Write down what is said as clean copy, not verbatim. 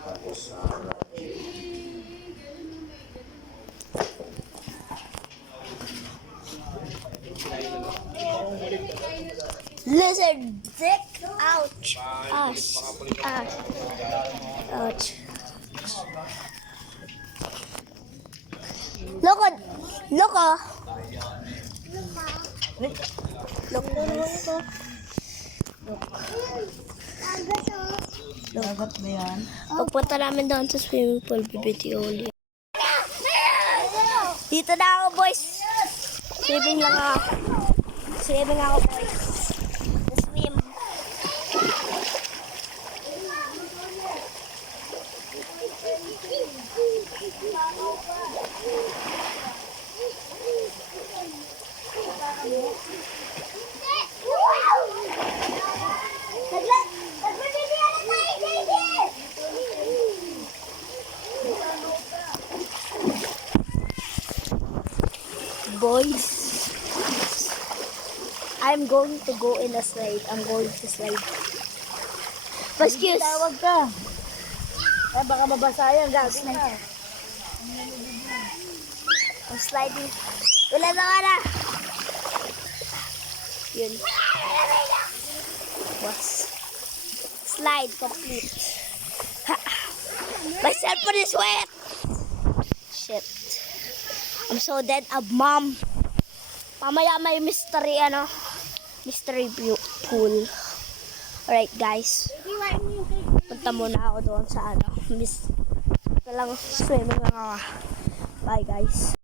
Tapos, Lizard dick. Ouch. Ouch. Ouch. Ouch. Look. Look. Look. Dagat ba yan? Pagpunta namin doon sa swimming pool, bibidyo ulit. Dito na ako, boys. Swimming lang ako. Swimming ako, boys. Swim. Boys, I'm going to go in a slide. I'm going to slide. Excuse. Tawag ka. Eh, baka mabasa yan. Gabi na. I'm sliding. Wala na wala. Yun. Was. Slide complete. Ha. My cellphone is wet. Shit. I'm so dead of mom. Mamaya may mystery pool. Alright guys. Punta muna ako doon sa Ito lang swimming lang ako. Bye guys.